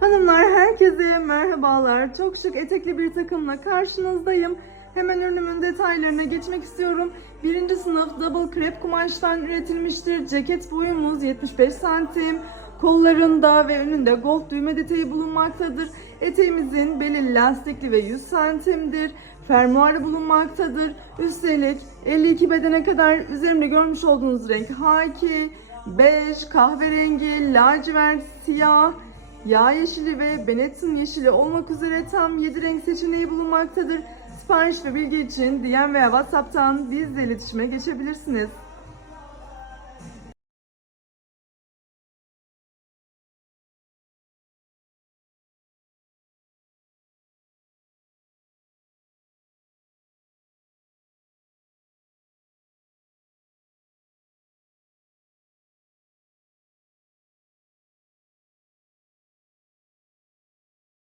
Hanımlar herkese merhabalar. Çok şık etekli bir takımla karşınızdayım. Hemen ürünümün detaylarına geçmek istiyorum. Birinci sınıf double krep kumaştan üretilmiştir. Ceket boyumuz 75 santim. Kollarında ve önünde gold düğme detayı bulunmaktadır. Eteğimizin beli lastikli ve 100 santimdir. Fermuarı bulunmaktadır. Üstelik 52 bedene kadar üzerimde görmüş olduğunuz renk haki, bej, kahverengi, lacivert, siyah, Yağ yeşili ve Benetton yeşili olmak üzere tam 7 renk seçeneği bulunmaktadır. Sipariş ve bilgi için DM veya WhatsApp'tan bizle iletişime geçebilirsiniz.